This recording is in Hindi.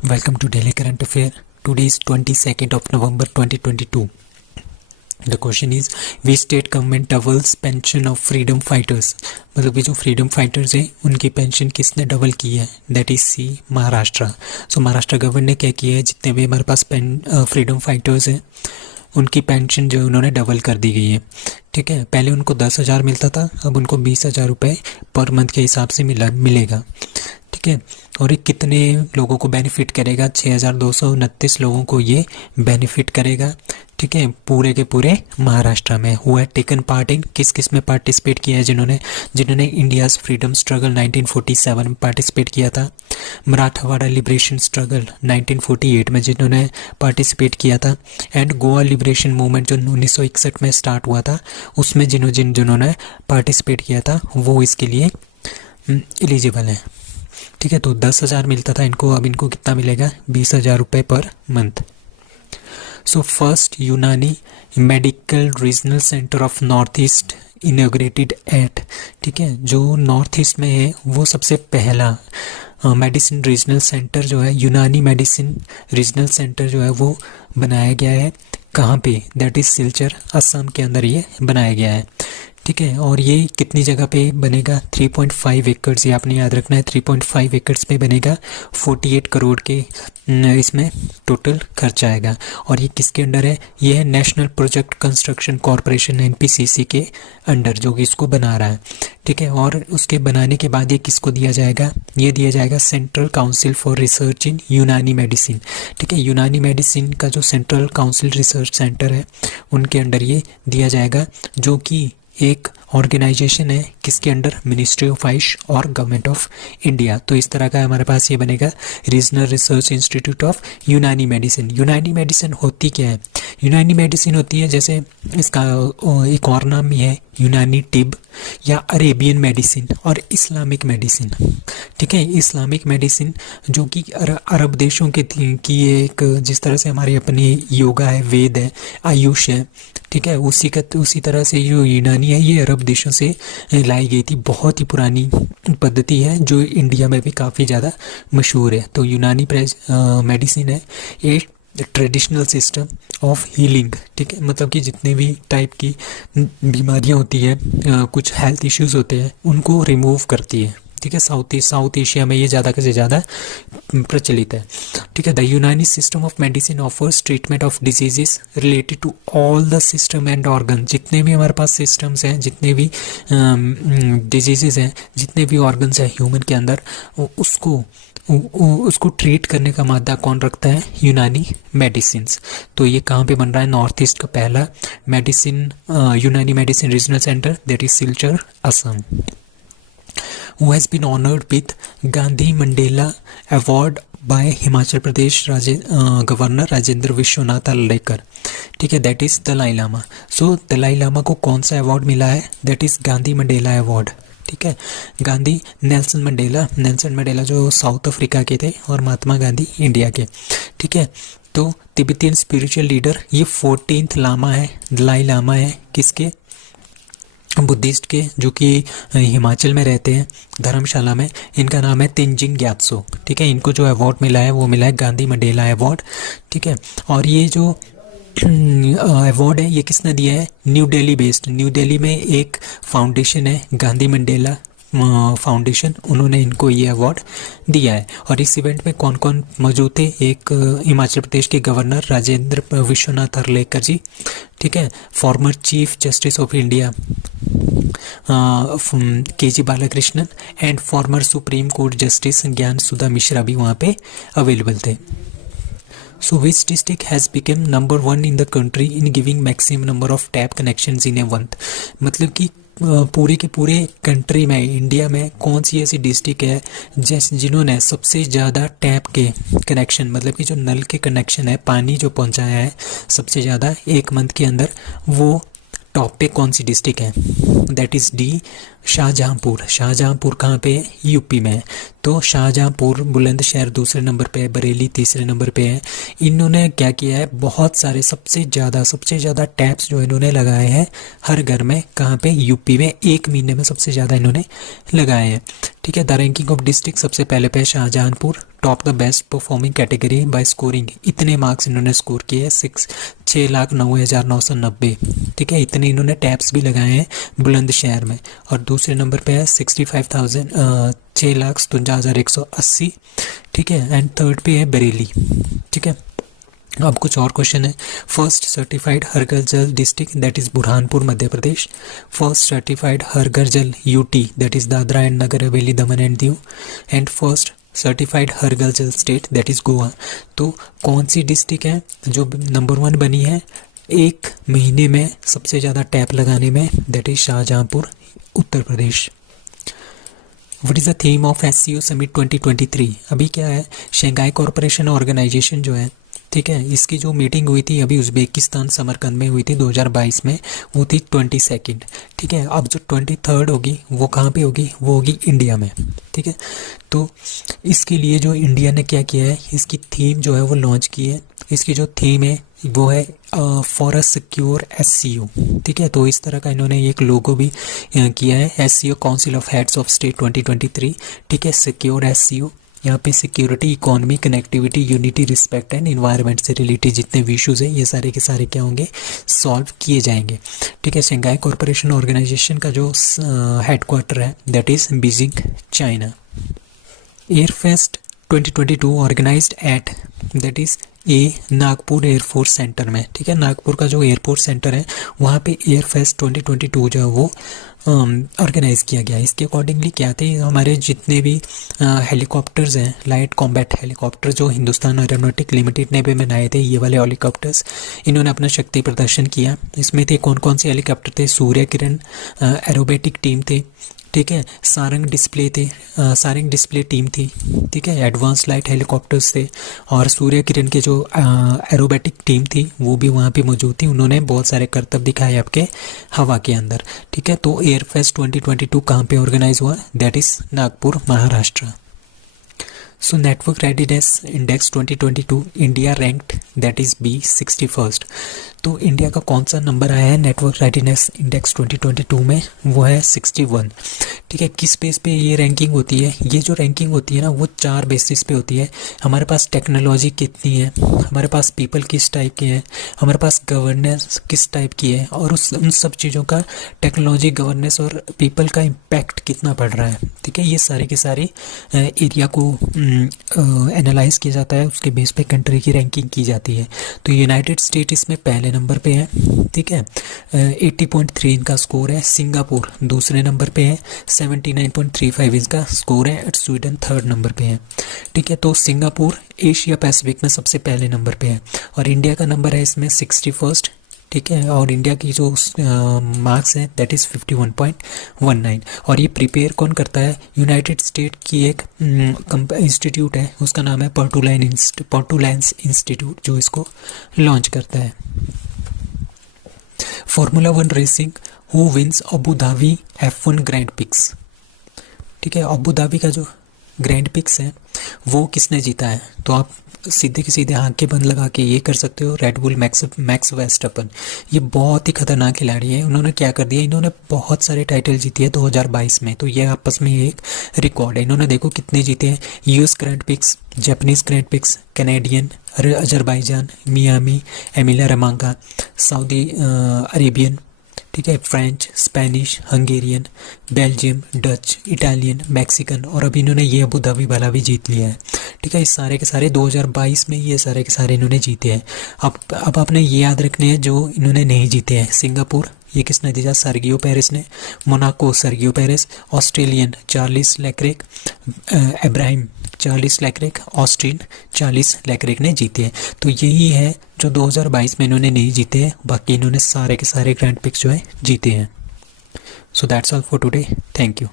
Welcome to Daily Current Affair. Today is 22nd of November 2022. The question is, which state government doubles pension of freedom fighters? मतलब कि जो फ्रीडम फाइटर्स हैं उनकी पेंशन किसने डबल की है? That is C Maharashtra. So Maharashtra government ने क्या किया है, जितने भी हमारे पास फ्रीडम फाइटर्स हैं उनकी पेंशन जो उन्होंने डबल कर दी गई है. ठीक है, पहले उनको 10,000 मिलता था, अब उनको 20,000 रुपये पर मंथ के हिसाब से मिलेगा. ठीक है, और ये कितने लोगों को बेनिफिट करेगा? 6,229 लोगों को ये बेनिफिट करेगा. ठीक है, पूरे के पूरे महाराष्ट्र में. हुआ टेकन पार्ट इन, किस किस में पार्टिसिपेट किया है? जिन्होंने इंडियाज़ फ्रीडम स्ट्रगल 1947 में पार्टिसिपेट किया था, मराठवाड़ा लिबरेशन स्ट्रगल 1948 में जिन्होंने पार्टिसिपेट किया था, एंड गोवा लिबरेशन मूवमेंट जो 1961 में स्टार्ट हुआ था उसमें जिन्होंने पार्टिसिपेट किया था वो इसके लिए एलिजिबल है. ठीक है, तो 10,000 मिलता था इनको, अब इनको कितना मिलेगा? 20,000 रुपये पर month. So first Unani medical regional centre of north east inaugurated at. ठीक है, जो नॉर्थ ईस्ट में है वो सबसे पहला मेडिसिन रीजनल सेंटर जो है, यूनानी मेडिसिन रीजनल सेंटर जो है वो बनाया गया है. कहाँ पे? दैट इज सिलचर, असम के अंदर ये बनाया गया है. ठीक है, और ये कितनी जगह पे बनेगा? 3.5 एकड़्स, ये आपने याद रखना है. 3.5 एकड़्स पे बनेगा. 48 करोड़ के इसमें टोटल खर्चा आएगा. और ये किसके अंडर है? ये है national project construction corporation NPCC के अंडर जो कि इसको बना रहा है. ठीक है, और उसके बनाने के बाद ये किसको दिया जाएगा? ये दिया जाएगा सेंट्रल काउंसिल फॉर रिसर्च इन यूनानी मेडिसिन. ठीक है, यूनानी मेडिसिन का जो सेंट्रल काउंसिल रिसर्च सेंटर है उनके अंडर ये दिया जाएगा, जो कि एक ऑर्गेनाइजेशन है किसके अंडर? मिनिस्ट्री ऑफ आयुष और गवर्नमेंट ऑफ इंडिया. तो इस तरह का हमारे पास ये बनेगा रीजनल रिसर्च इंस्टीट्यूट ऑफ यूनानी मेडिसिन. यूनानी मेडिसिन होती क्या है? यूनानी मेडिसिन होती है, जैसे इसका एक और नाम भी है यूनानी टिब या अरेबियन मेडिसिन और इस्लामिक मेडिसिन. ठीक है, इस्लामिक मेडिसिन जो कि अरब देशों के की एक, जिस तरह से हमारी अपनी योगा है, वेद है, आयुष है. ठीक है, उसी तरह से जो यूनानी है ये अरब देशों से लाई गई थी. बहुत ही पुरानी पद्धति है जो इंडिया में भी काफ़ी ज़्यादा मशहूर है. तो यूनानी मेडिसिन है एक ट्रेडिशनल सिस्टम ऑफ हीलिंग. ठीक है, मतलब कि जितने भी टाइप की बीमारियां होती है, कुछ हेल्थ इश्यूज होते हैं, उनको रिमूव करती है. ठीक है, साउथ एशिया में ये ज़्यादा से ज़्यादा प्रचलित है. ठीक है, the Unani system of medicine offers treatment of diseases related to all the system and organ. जितने भी हमारे पास सिस्टम्स हैं, जितने भी डिजीजेस हैं, जितने भी ऑर्गन्स हैं ह्यूमन के अंदर, उसको ट्रीट करने का मादा कौन रखता है? यूनानी मेडिसिन्स. तो ये कहाँ पे बन रहा है? नॉर्थ ईस्ट का पहला मेडिसिन यूनानी medicine regional centre, that is Silchar, Assam. Who has been honored with Gandhi Mandela Award by Himachal Pradesh governor Rajendra Vishwanath लेकर. ठीक है, दैट इज दलाई लामा. सो दलाई लामा को कौन सा अवार्ड मिला है? That is Gandhi Mandela award. ठीक है, गांधी नेल्सन मंडेला जो साउथ अफ्रीका के थे और महात्मा गांधी इंडिया के. ठीक है, तो तिब्बतियन स्पिरिचुअल लीडर, ये 14th लामा है, दलाई लामा है किसके? बुद्धिस्ट के, जो कि हिमाचल में रहते हैं, धर्मशाला में. इनका नाम है तेंजिंग ग्यात्सो. ठीक है, इनको जो अवार्ड मिला है वो मिला है गांधी मंडेला अवार्ड. ठीक है, और ये जो अवार्ड है ये किसने दिया है? New Delhi based, new Delhi में एक फाउंडेशन है गांधी मंडेला फाउंडेशन, उन्होंने इनको ये अवार्ड दिया है. और इस इवेंट में कौन कौन मौजूद थे? एक हिमाचल प्रदेश के गवर्नर राजेंद्र विश्वनाथ अर्लेकर जी. ठीक है, former chief justice of India KG. Balakrishnan and former supreme court justice Gyan Sudha Mishra भी वहाँ पे अवेलेबल थे. So which district has become number 1 in the country in giving maximum number of tap connections in a month? मतलब कि पूरे के पूरे कंट्री में, इंडिया में कौन सी ऐसी डिस्ट्रिक्ट है जिन्होंने सबसे ज़्यादा टैप के कनेक्शन, मतलब कि जो नल के कनेक्शन है, पानी जो पहुंचाया है सबसे ज़्यादा एक मंथ के अंदर, वो टॉप पे कौन सी डिस्ट्रिक्ट है? That is D Shahjahanpur, Shahjahanpur कहाँ पे है? यूपी में है। तो शाहजहांपुर, बुलंदशहर दूसरे नंबर पे है, बरेली तीसरे नंबर पे है। इन्होंने क्या किया है, बहुत सारे सबसे ज़्यादा टैप्स जो इन्होंने लगाए हैं हर घर में, कहाँ पे? यूपी में। 1 महीने में सबसे ज़्यादा इन्होंने लगाए हैं। ठीक है। द रैंकिंग ऑफ डिस्ट्रिक्ट सबसे पहले पे Shahjahanpur, top the best performing category by scoring. इतने मार्क्स इन्होंने स्कोर किए, 6,09,990। ठीक है। इतने इन्होंने टैप्स भी लगाए हैं बुलंदशहर में। और दूसरे नंबर पे है 6,57,180। ठीक है। एंड थर्ड पे है बरेली। ठीक है। अब कुछ और क्वेश्चन है। First certified Har Ghar Jal district that is Burhanpur Madhya Pradesh. First certified Har Ghar Jal UT that is Dadra and Nagar Haveli Daman and Diu. And first certified Har Ghar Jal state that is Goa. तो कौन सी डिस्ट्रिक्ट है जो नंबर 1 बनी है 1 महीने में सबसे ज़्यादा टैप लगाने में? That is Shahjahanpur, Uttar Pradesh. What is the theme of SCO summit 2023? अभी क्या है, शंघाई कॉरपोरेशन ऑर्गेनाइजेशन जो है, ठीक है, इसकी जो मीटिंग हुई थी अभी उज़्बेकिस्तान समरकंद में हुई थी 2022 में, वो थी 22। ठीक है। अब जो 23 होगी वो कहाँ पे होगी? वो होगी इंडिया में। ठीक है। तो इसके लिए जो इंडिया ने क्या किया है, इसकी थीम जो है वो लॉन्च की है। इसकी जो थीम है वो है फॉर अ सिक्योर SCO। ठीक है। तो इस तरह का इन्होंने एक लोगो भी किया है, SCO council of heads of state 2023। ठीक है। सिक्योर SCO, यहाँ पे security, economy, connectivity, unity, respect and environment से रिलेटेड जितने भी इशूज़ हैं ये सारे के सारे क्या होंगे? सॉल्व किए जाएंगे। ठीक है। शंघाई कॉरपोरेशन ऑर्गेनाइजेशन का जो हेडक्वार्टर है that is Beijing, China. Airfest 2022 organised at that is Nagpur air force centre में। ठीक है। नागपुर का जो एयरपोर्ट सेंटर है वहाँ पे एयरफेस्ट 2022 जो है वो ऑर्गेनाइज़ किया गया। इसके अकॉर्डिंगली क्या थे, हमारे जितने भी हेलीकॉप्टर्स हैं, लाइट कॉम्बैट हेलीकॉप्टर जो हिंदुस्तान एरोनॉटिक लिमिटेड ने भी बनाए थे, ये वाले हेलीकॉप्टर्स, इन्होंने अपना शक्ति प्रदर्शन किया। इसमें थे कौन कौन से हेलीकॉप्टर थे? सूर्य किरण एरोबेटिक टीम थे। ठीक है। सारंग डिस्प्ले थे, सारंग डिस्प्ले टीम थी। ठीक है। एडवांस लाइट हेलीकॉप्टर्स थे और सूर्य किरण के जो एरोबेटिक टीम थी वो भी वहाँ पे मौजूद थी। उन्होंने बहुत सारे करतब दिखाए आपके हवा के अंदर। ठीक है। तो एयरफेस्ट 2022 कहाँ पे ऑर्गेनाइज हुआ? That is Nagpur, Maharashtra. So network readiness index 2022 India ranked that is B 61st। तो इंडिया का कौन सा नंबर आया है नेटवर्क रेडीनेस इंडेक्स 2022 में? वो है 61। ठीक है। किस बेस पे ये रैंकिंग होती है? ये जो रैंकिंग होती है ना वो 4 बेसिस पे होती है। हमारे पास टेक्नोलॉजी कितनी है, हमारे पास पीपल किस टाइप के हैं, हमारे पास गवर्नेंस किस टाइप की है, और उन सब चीज़ों का टेक्नोलॉजी, गवर्नेंस और पीपल का इम्पैक्ट कितना पड़ रहा है। ठीक है। ये सारे के सारे एरिया को एनालाइज किया जाता है, उसके बेस पे कंट्री की रैंकिंग की जाती है। तो यूनाइटेड स्टेट इसमें पहले नंबर पे है। ठीक है। 80.3 इनका स्कोर है। सिंगापुर दूसरे नंबर पे है, 79.35 इसका स्कोर है। स्वीडन 3rd नंबर पे है। ठीक है। तो सिंगापुर एशिया पैसिफिक में सबसे पहले नंबर पे है और इंडिया का नंबर है इसमें 61st। ठीक है। और इंडिया की जो मार्क्स है दैट इज़ 51.19। और ये प्रिपेयर कौन करता है? यूनाइटेड स्टेट की एक इंस्टीट्यूट है, उसका नाम है पर्टुलैंस इंस्टीट्यूट, जो इसको लॉन्च करता है। Formula 1 racing, who wins Abu Dhabi F1 grand prix? ठीक है। अबू धाबी का जो ग्रैंड पिक्स है वो किसने जीता है? तो आप सीधे के सीधे आंखें बंद लगा के ये कर सकते हो, रेडबुल मैक्स वेस्टर्पन। ये बहुत ही खतरनाक खिलाड़ी है। उन्होंने क्या कर दिया, इन्होंने बहुत सारे टाइटल जीते हैं 2022 में। तो ये आपस में एक रिकॉर्ड है। इन्होंने देखो कितने जीते हैं, US grand prix, Japanese grand prix, Canadian, Azerbaijan, Miami, Emilia Romagna, Saudi Arabian, ठीक है, French, Spanish, Hungarian, Belgium, Dutch, Italian, Mexican, और अभी इन्होंने ये अबू धाबी वाला भी जीत लिया है। ठीक है। इस सारे के सारे 2022 में ये सारे के सारे इन्होंने जीते हैं। अब आपने ये याद रखने हैं जो इन्होंने नहीं जीते हैं। सिंगापुर ये किसने जीता? सर्गियो पेरेस ने। Monaco Sergio Perez. Australian Charles Leclerc. इब्राहिम Charles Leclerc. Austrian Charles Leclerc ने जीते हैं। तो यही है जो 2022 में इन्होंने नहीं जीते हैं, बाकी इन्होंने सारे के सारे ग्रैंड पिक्स जो है जीते हैं। So that's all for today. Thank you.